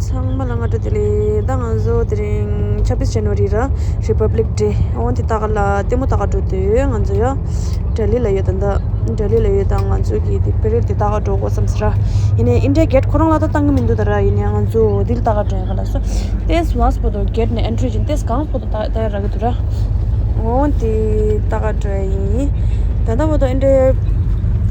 Sangmalanga Dili Dangazo during 26 January Republic Day. I want to talk about Demo Takato Anzoya Delhi Layatanda Delhi Layatanganzuki, the period the Takato was some stra. In India get Koronata Tangamindu the Rayanzo, Dil Takato. This was for the get an entry in this count for the Ragatura. I want the Takato. Tanda was the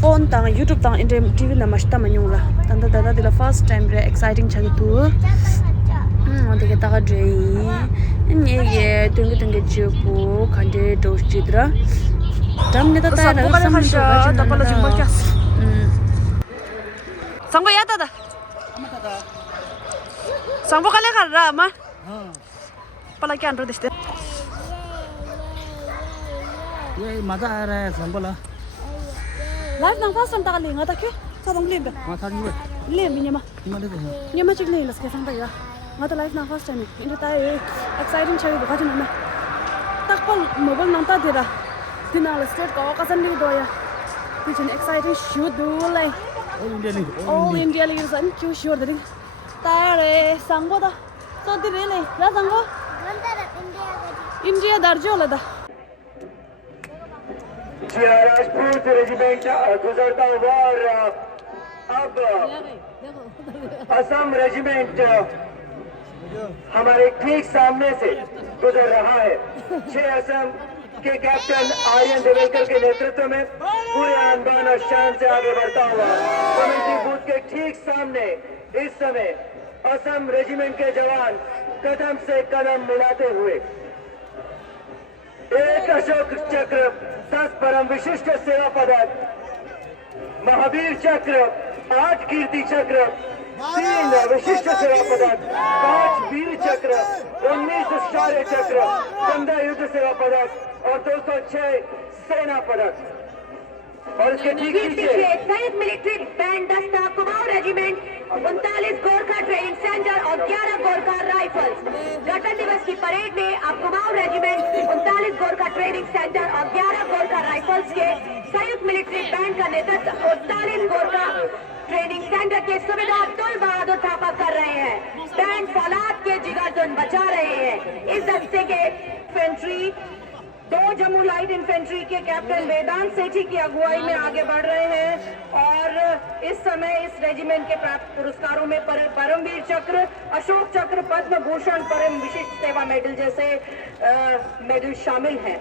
phone tang YouTube tang in TV la mashta manyula tanda dada de la first time re exciting chagi tu de ke ta je ye ye tunge chipu khande dos chidra dam ne ta ta la sam ta pala jumba kya sangbo ya ta da sangbo kale kar ra ma pala kya andro diste ये मजा आ रहा है संभला life नंग fast संता लेंगा तक सा दंग लेब माथा नहीं ले मिनेमा हिमालय से नियमा चिक ले लसके संता या ngata life nang first time in the tai exciting chari bukha jina na takpal mobile nang ta dira dinal state ko ka san li do ya which an exciting shoot do lai all india li san chu sure ding ta re sangbo da so dire le ra sangbo india darjo la da Rajput regiment गुजरता हुआ और अब Assam regiment हमारे ठीक सामने से गुजर रहा है 6 असम के कैप्टन आर्यन देवेकर के नेतृत्व में पूरे आन-बान और शान से आगे बढ़ता हुआ कमेटी बूथ के ठीक सामने इस समय असम रेजिमेंट के जवान कदम से कदम मिलाते हुए एक अशोक चक्र 10 परम विशिष्ट सेवा पदक महावीर चक्र 8 कीर्ति चक्र 3 विशिष्ट सेवा पदक 5 वीर चक्र 19 शौर्य चक्र 15 युद्ध सेवा पदक और 206 सेना पदक और इसके ठीक पीछे संयुक्त मिलिट्री बैंड दस्ता Kumaon regiment 39 Gorkha training centre और 11 गोरखा राइफल्स गणतंत्र दिवस की परेड में अब Kumaon regiment 39 Gorkha training centre और 11 गोरखा राइफल्स के संयुक्त मिलिट्री बैंड का नेतृत्व 39 गोरखा ट्रेनिंग सेंटर के सूबेदार तुल बहादुर थापा कर रहे हैं। बैंड फौलाद के जिगरतुन बचा रहे हैं। इस दस्ते के इन्फेंट्री 2 जम्मू लाइट इन्फेंट्री के कैप्टन वेदांत सेठी की अगुवाई में आगे बढ़ रहे हैं और इस समय इस रेजिमेंट के प्राप्त पुरस्कारों में परमवीर चक्र, अशोक चक्र, पद्म भूषण, परम विशिष्ट सेवा मेडल जैसे मेडल शामिल हैं।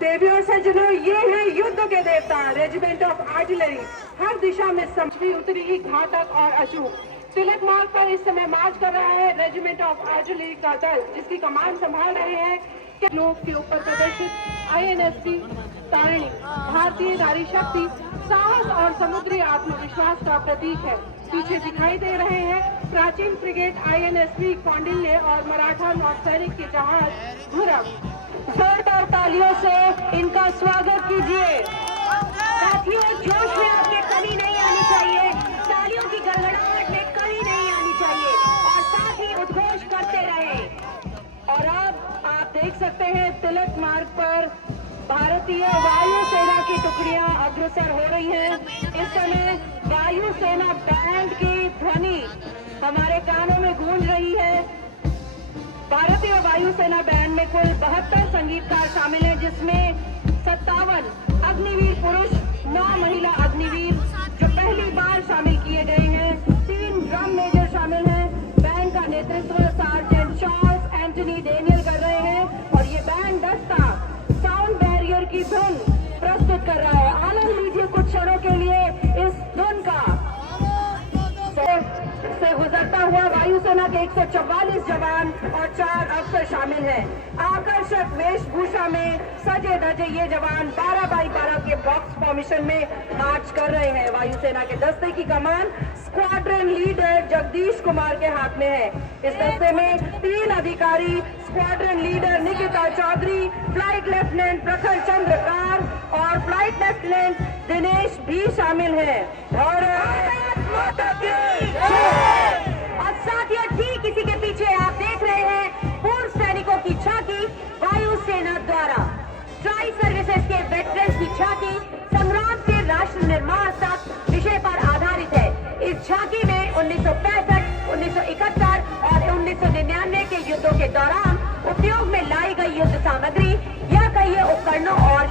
देवियों सज्जनों, ये है युद्ध के देवता रेजिमेंट ऑफ आर्टिलरी। हर दिशा में समझी उतरी घातक और अचूक तिलक मार्ग पर इस समय मार्च कर रहा है रेजिमेंट ऑफ आर्टिलरी का दल, जिसकी कमान संभाल रहे हैं लोग के ऊपर प्रदर्शित INSB तारिणी भारतीय नारी शक्ति, साहस और समुद्री आत्मविश्वास का प्रतीक है। पीछे दिखाई दे रहे हैं प्राचीन फ्रिगेट INSB कौंडिल्य और मराठा नौसैनिक के जहाज धुरम। जोरदार तालियों से इनका स्वागत कीजिए। साथियों, जोश में आपके कमी नहीं आनी चाहिए, तालियों की गड़गड़ाहट में कमी नहीं आनी चाहिए और साथ ही उद्घोष करते रहे। और अब आप देख सकते हैं तिलक मार्ग पर भारतीय वायु सेना की टुकड़ियां अग्रसर हो रही हैं। इस समय वायु सेना बैंड की ध्वनि हमारे कानों में गूंज रही है। भारतीय वायु सेना बैंड में कुल 72 संगीतकार शामिल हैं, जिसमें 57 अग्निवीर पुरुष, 9 महिला अग्निवीर जो पहली बार शामिल किए गए हैं। 3 ड्रम मेजर शामिल हैं। बैंड का नेतृत्व सार्जेंट चार्ल्स एंटनी डेनियल कर रहे हैं और ये बैंड दस्ता साउंड बैरियर की धुन प्रस्तुत कर रहा है। आनंद लीजिए कुछ क्षणों के लिए इस धुन का। से गुजरता हुआ वायुसेना के 144 जवान और 4 अफसर शामिल हैं। आकर्षक वेशभूषा में सजे धजे ये जवान 12x12 के बॉक्स फॉर्मेशन में मार्च कर रहे हैं। वायुसेना के दस्ते की कमान स्क्वाड्रन लीडर जगदीश कुमार के हाथ में है। इस दस्ते में 3 अधिकारी squadron leader Nikita Chaudhary, flight lieutenant Prakhar Chandrakar और फ्लाइट लेफ्टिनेंट दिनेश भी शामिल हैं। और साथियों, ठीक इसी के पीछे आप देख रहे हैं पूर्व सैनिकों की झांकी वायुसेना द्वारा। ट्राई सर्विसेज के वेटरन्स की झांकी संग्राम से राष्ट्र निर्माण तक विषय पर आधारित है। इस झांकी में 1965, 1971 कई युद्ध सामग्री या कई उपकरणों और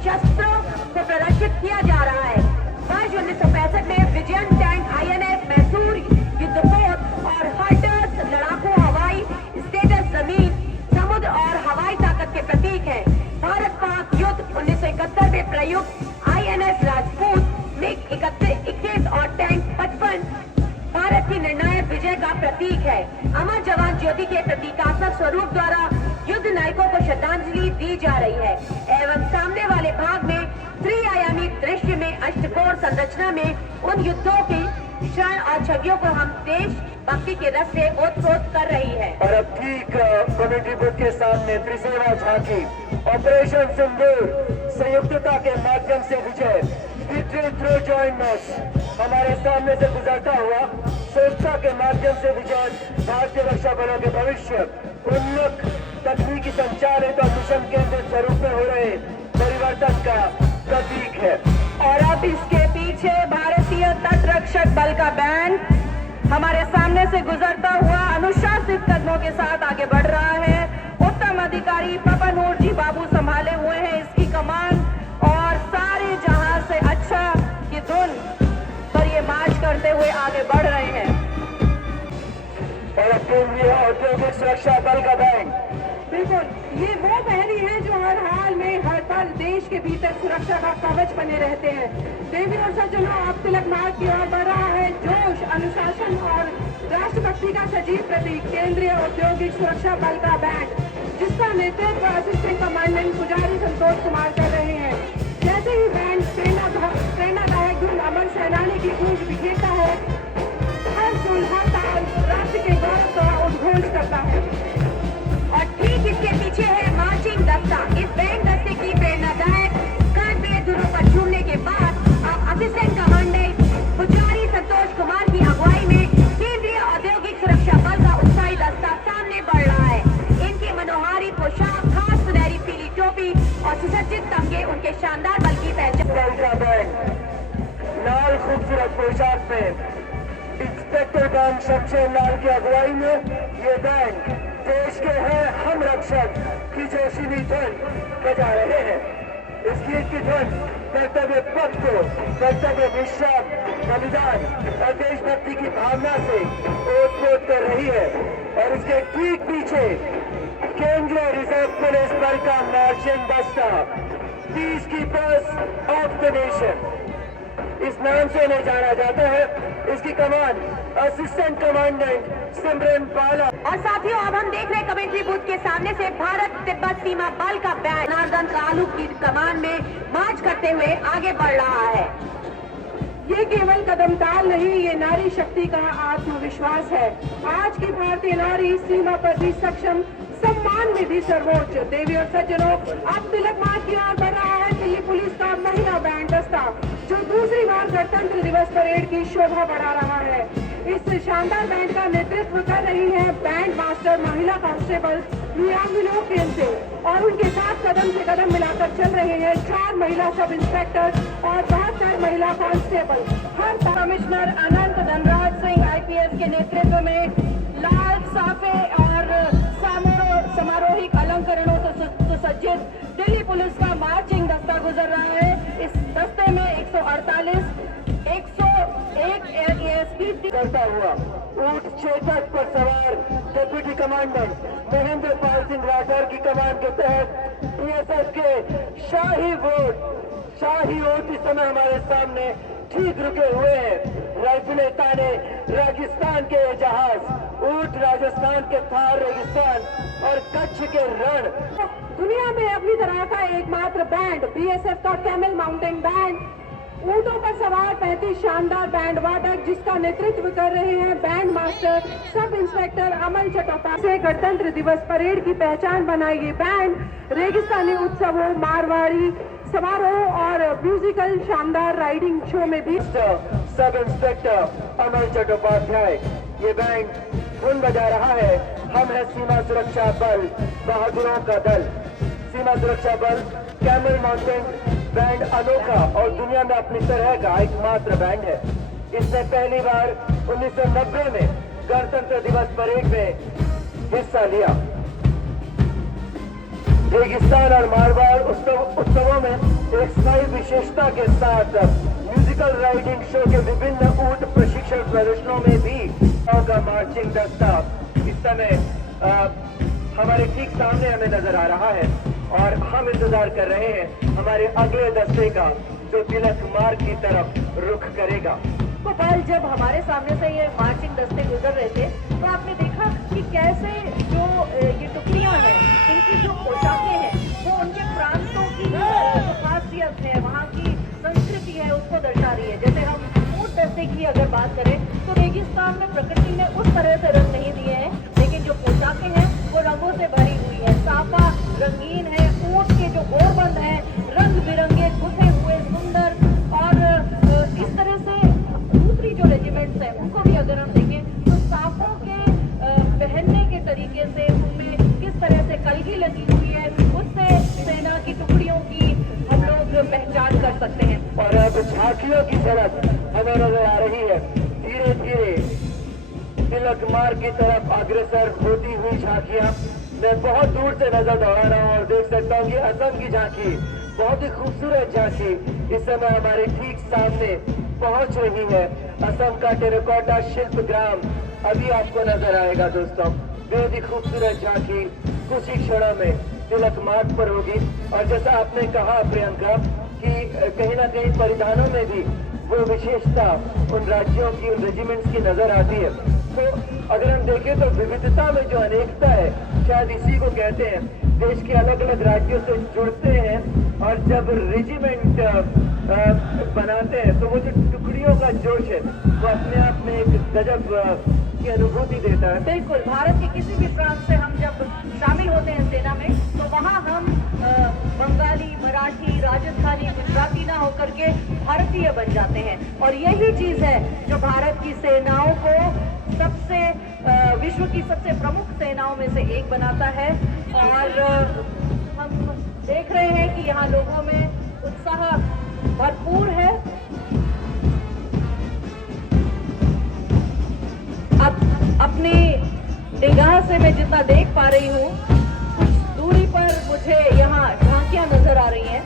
शस्त्रों को प्रदर्शित किया जा रहा है। वर्ष 1965 में विजयन टैंक INS मैसूर युद्धपोत और हंटर्स लड़ाकू हवाई स्टेटस जमीन, समुद्र और हवाई ताकत के प्रतीक है। भारत पाक युद्ध 1971 में प्रयुक्त INS राजपूत मिग 21 और टैंक 55 भारत की निर्णायक विजय का प्रतीक है। अमर जवान ज्योति के प्रतीकात्मक स्वरूप द्वारा युद्ध नायकों को श्रद्धांजलि दी जा रही है एवं सामने वाले भाग में त्रिआयामी दृश्य में अष्टकोण संरचना में उन युद्धों की क्षण और छवियों को हम देश भक्ति के रस से ओतप्रोत कर रही है। और अब ठीक कमेटी बुक के सामने त्रिसेना झांकी ऑपरेशन सिंदूर संयुक्तता के माध्यम से विजय विक्ट्री थ्रू जॉइंटनेस हमारे सामने से गुजरता हुआ संयुक्ता के माध्यम से विजय भारतीय रक्षा बलों के भविष्य उन्नत तकनीकी संचालित और मिशन केंद्रित स्वरूप में हो रहे परिवर्तन का प्रतीक है। और अब इसके पीछे भारतीय तट रक्षक बल का बैंड हमारे सामने से गुजरता हुआ अनुशासित कदमों के साथ आगे बढ़ रहा है। उत्तम अधिकारी पपनूर जी बाबू संभाले हुए हैं इसकी कमान और सारे जहां से अच्छा की धुन पर ये मार्च करते हुए आगे बढ़ रहे हैं। और केंद्रीय औद्योगिक सुरक्षा बल का बैंड बिल्कुल, ये वो बहरी हैं जो हर हाल में हर पल देश के भीतर सुरक्षा का कवच बने रहते हैं। देवी और सज्जनों, अब तिलक मार्ग की ओर बढ़ रहा है जोश, अनुशासन और राष्ट्रभक्ति का सजीव प्रतीक केंद्रीय औद्योगिक सुरक्षा बल का बैंड, जिसका नेतृत्व असिस्टेंट कमांडेंट पुजारी संतोष कुमार कर रहे हैं। जैसे ही बैंड प्रेरणादायक धुन अमर सेनानी की गूंज बिखेरता है, हर सुर हर ताल राष्ट्र के गौरव का उद्घोष करता है। और ठीक इसके पीछे है मार्चिंग दस्ता। इस बैंड दस्ते की प्रेरणादायक कांपे धुनों पर झूमने के बाद अब असिस्टेंट कमांडेंट पुजारी संतोष कुमार की अगुवाई में केंद्रीय औद्योगिक सुरक्षा बल का उत्साही दस्ता सामने बढ़ रहा है। इनकी मनोहारी पोशाक, खास सुनहरी पीली टोपी और सुसज्जित तमगे उनके शानदार बल की पहचान। लाल खूबसूरत पोशाक में इंस्पेक्टर बैंड शमशेर लाल की अगुवाई में ये बैंड देश के हैं हम रक्षक की जोशीली धुन बजा रहे हैं। इस गीत की धुन कर्तव्य पथ को, कर्तव्य निष्ठा, बलिदान और देशभक्ति की भावना से ओत-पोत कर रही है। और इसके ठीक पीछे केंद्रीय रिजर्व पुलिस बल का मार्चिंग दस्ता peace keepers of the nation इस नाम से इन्हें जाना जाता है। इसकी कमान असिस्टेंट कमांडेंट सिमरन पाला। और साथियों, अब हम देख रहे हैं कमेंट्री बूथ के सामने से भारत तिब्बत सीमा बल का बैंड नारदन कालू की कमान में मार्च करते हुए आगे बढ़ रहा है। ये केवल कदम ताल नहीं, ये नारी शक्ति का आत्मविश्वास है। आज की भारतीय नारी सीमा पर भी सक्षम, सम्मान में भी सर्वोच्च। देवी और सज्जनों, अब तिलक मार्ग की ओर बढ़ रहा है दिल्ली पुलिस का महिला बैंड दस्ता, जो दूसरी बार गणतंत्र दिवस परेड की शोभा बढ़ा रहा है। इस शानदार बैंड का नेतृत्व कर रही है बैंड मास्टर महिला कांस्टेबल मियामिनो केंद्रे और उनके साथ कदम से कदम मिलाकर चल रहे हैं 4 महिला सब इंस्पेक्टर और 72 महिला कांस्टेबल। हर कमिश्नर अनंत धनराज सिंह IPS के नेतृत्व में लाल साफे और समारोहिक अलंकरणों से सुसज्जित दिल्ली पुलिस का मार्चिंग दस्ता गुजर रहा है। इस दस्ते में 148, 101 ASP करता हुआ ऊंट चेतक पर सवार डिप्टी कमांडेंट महेंद्र पाल सिंह राठौर की कमान के तहत BSF के शाही ओट इस समय हमारे सामने ठीक रुके हुए हैं। राइफलें ताने राजस्थान के जहाज, ऊंट राजस्थान के थार रेगिस्तान और कच्छ के रण। दुनिया में अपनी तरह का एकमात्र बैंड BSF का कैमल माउंटेन बैंड, ऊंटों पर सवार 35 शानदार बैंड वादक, जिसका नेतृत्व कर रहे हैं बैंड मास्टर सब इंस्पेक्टर अमन चट्टोपाध्याय से गणतंत्र दिवस परेड की पहचान बनाई। ये बैंड रेगिस्तानी उत्सवों, मारवाड़ी समारोह और म्यूजिकल शानदार राइडिंग शो में भी सब इंस्पेक्टर अमन चट्टोपाध्याय ये बैंड धुन बजा रहा है। हम है सीमा सुरक्षा बल, बहादुरों का दल। सीमा सुरक्षा बल कैमल माउंटेन बैंड अनोखा और दुनिया में अपनी तरह का एकमात्र बैंड है। इसने पहली बार 1990 में गणतंत्र दिवस परेड में हिस्सा लिया। रेगिस्तान और मारवाड़ उत्सवों में एक स्थायी विशेषता के साथ म्यूजिकल राइडिंग शो के विभिन्न ऊंट प्रशिक्षण प्रदर्शनों में भी का मार्चिंग दस्ता इस समय हमारे ठीक सामने हमें नजर आ रहा है और हम इंतजार कर रहे हैं हमारे अगले दस्ते का जो तिलक मार्ग की तरफ रुख करेगा। गोपाल, जब हमारे सामने से ये मार्चिंग दस्ते गुजर रहे थे तो आपने देखा कि कैसे जो ये टुकड़ियां हैं, इनकी जो पोशाकें हैं वो उनके प्रांतों की जो खासियत है, वहाँ की संस्कृति है, उसको दर्शा रही है। जैसे हम ऊंट दस्ते की अगर बात करें तो रेगिस्तान में प्रकृति ने उस तरह से रंग नहीं दिए हैं, लेकिन जो पोशाकें हैं वो रंगों से भरी हुई है। साफा रंगीन है, ऊंट के जो गोरबंद है रंग बिरंगे गुथे हुए सुंदर, और इस तरह से दूसरी जो रेजिमेंट्स हैं उनको भी अगर हम देखें तो साफों के पहनने के तरीके से उनमें किस तरह से कलगी लगी हुई है, उससे सेना की टुकड़ियों की हम लोग पहचान कर सकते हैं। और अब झांकियों की झलक हमें नजर आ रही है। धीरे धीरे तिलक मार्ग की तरफ अग्रसर होती हुई झांकियां मैं बहुत दूर से नजर दौड़ा रहा हूँ और देख सकता हूँ कि असम की झांकी, बहुत ही खूबसूरत झांकी इस समय हमारे ठीक सामने पहुंच रही है। असम का टेराकोटा शिल्प ग्राम अभी आपको नजर आएगा दोस्तों। बेहद ही खूबसूरत झांकी कुछ ही क्षणों में तिलक मार्ग पर होगी। और जैसा आपने कहा प्रियंका कि कहीं ना कहीं परिधानों में भी वो विशेषता उन राज्यों की, उन रेजिमेंट्स की नजर आती है। तो अगर हम देखें तो विविधता में जो अनेकता है शायद इसी को कहते हैं। देश के अलग अलग राज्यों से जुड़ते हैं और जब रेजिमेंट बनाते हैं तो वो जो टुकड़ियों का जोश है वो अपने आप में एक गजब की अनुभूति देता है। बिल्कुल, भारत के किसी भी प्रांत से हम जब शामिल होते हैं सेना में तो वहाँ हम बंगाली, मराठी, राजस्थानी, गुजराती ना होकर के भारतीय बन जाते हैं। और यही चीज है जो भारत की सेनाओं को सबसे विश्व की सबसे प्रमुख सेनाओं में से एक बनाता है। और हम देख रहे हैं कि यहाँ लोगों में उत्साह भरपूर है। अब अपनी निगाह से मैं जितना देख पा रही हूँ, कुछ दूरी पर मुझे यहाँ झांकियां नजर आ रही हैं।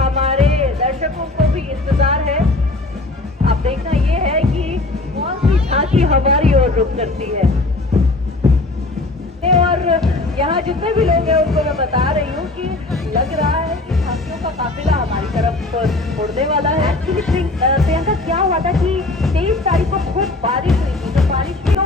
हमारे दर्शकों को भी इंतजार है। अब देखना ये है कि कौन सी झांकी हमारी ओर रुख करती है। और यहाँ जितने भी लोग हैं उनको मैं बता रही हूँ कि लग रहा है कि झांकियों का काफिला हमारी तरफ उड़ने वाला है। एक्चुअली प्रियंका क्या हुआ था कि 23 तारीख को खूब बारिश हुई थी, तो बारिश की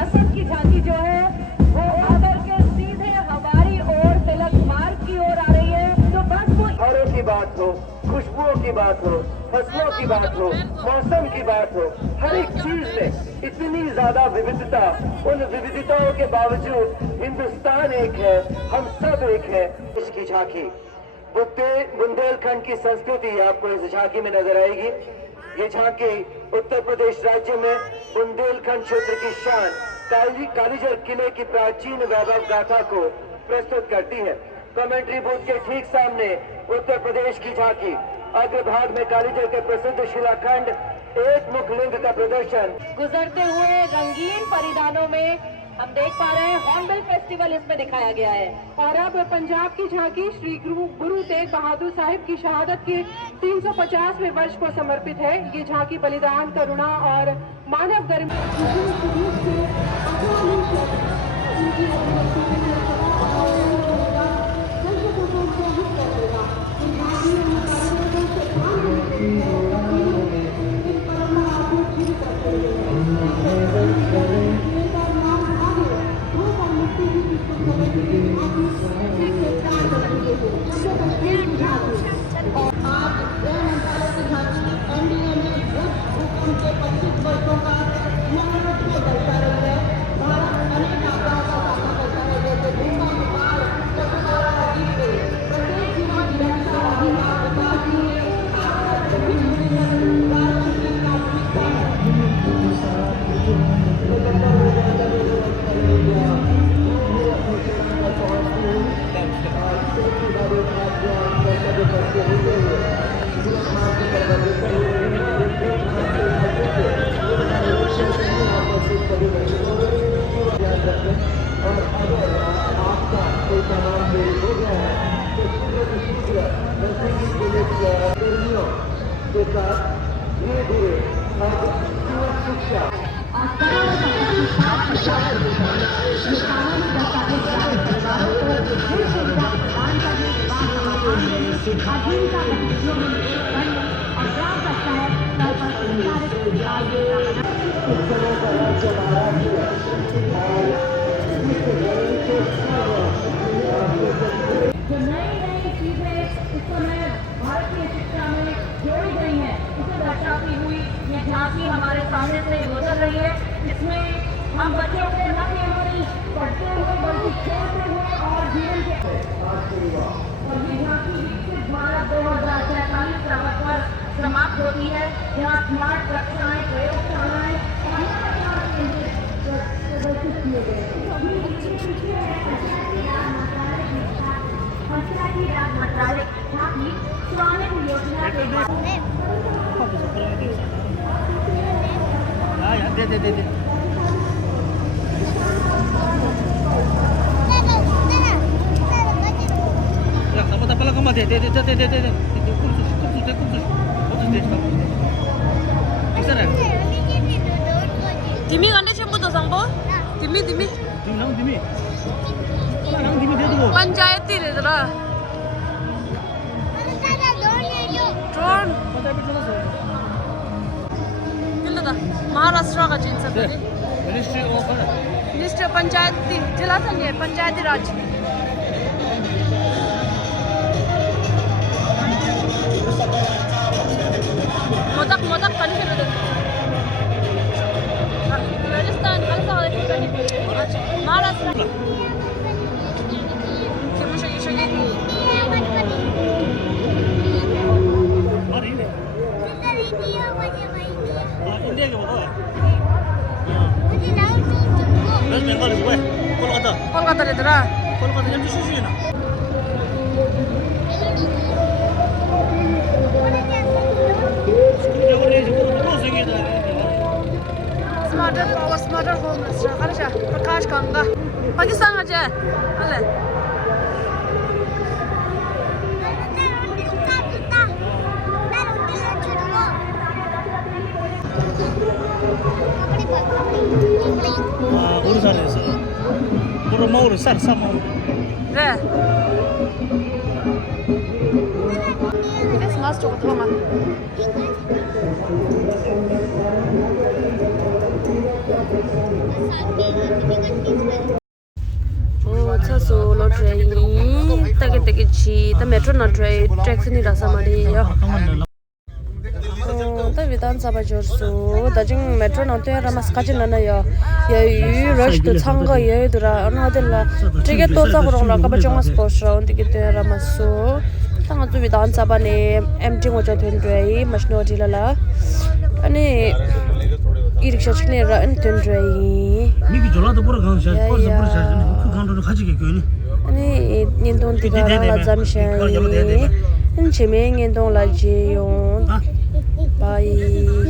असम की झांकी जो है वो आकर के सीधे हमारी ओर तिलक मार्ग की ओर आ रही है। तो बस वो फलों की बात हो, खुशबुओं की बात हो, फसलों की बात हो, मौसम की बात हो, हर एक चीज में इतनी ज्यादा विविधता। उन विविधताओं के बावजूद हिंदुस्तान एक है, हम सब एक है। इसकी झांकी बुंदेलखंड की संस्कृति आपको इस झांकी में नजर आएगी। ये झांकी उत्तर प्रदेश राज्य में बुंदेलखंड क्षेत्र की शान कालीजर किले की प्राचीन वैभव गाथा को प्रस्तुत करती है। कमेंट्री बूथ के ठीक सामने उत्तर प्रदेश की झांकी, अग्रभाग में कालीजर के प्रसिद्ध शिलाखंड एक मुख लिंग का प्रदर्शन गुजरते हुए रंगीन परिधानों में हम देख पा रहे हैं। हॉर्नबिल फेस्टिवल इसमें दिखाया गया है। और अब पंजाब की झांकी श्री गुरु तेग बहादुर साहिब की शहादत के 350वें वर्ष को समर्पित है। ये झांकी बलिदान, करुणा और मानव धर्म जो नई नई चीजें इस समय भारतीय शिक्षा में जोड़ी गई हैं उसे दर्शाती हुई ये झांकी हमारे सामने से गुजर रही है। इसमें हम बच्चों को न केवल पढ़ते हुए बल्कि खेलते हुए और जीवन के और ये झांकी विकसित भारत 2047 प्रावत पर समाप्त होती है। यहाँ स्मार्ट कक्षाएं, प्रयोगशालाएं प्रदर्शित किए गए पंचायती राज मंत्रालय की झांकी स्वामित्व योजना के दे Tapala kama de Dimi ande chambu to sangbo? Dimi. Panchayati le dra. Drone. Killa da Maharashtra ka jinsa de. Ministry of Panchayati jila sanye Panchayati Raj. Modak पानी से दे राजस्थान अलसा महाराष्ट्र इंडिया के बताओ वेस्ट बंगाल से कोलकाता ले दरा कोलकाता जब सुशी है ना स्मार्टर होम खर्चा प्रकाश गंगा पाकिस्तान का है अले उड़ीसा ले सर पूरा माउर सर सब रे इस मास्टर को थमा solo train take chi ta metro na train tracks ni rasa mari ya ta vidan sabha jor so da jing metro na te ramas ka jin na ya yu rush to chang ga ye dura na de la ticket to sa rong la ka ba chong as post round ticket te ramas so ta nga tu vidan sabha ne empty ngo cha thun train mashno di la ani e-rickshaw chine ra an thun train 미기 졸라도 보러 가는 샷 버스 보러 샷 그 간도로 가지게 교니 아니 년동 디가라 잠샤이 은 제메 년동 라지용 바이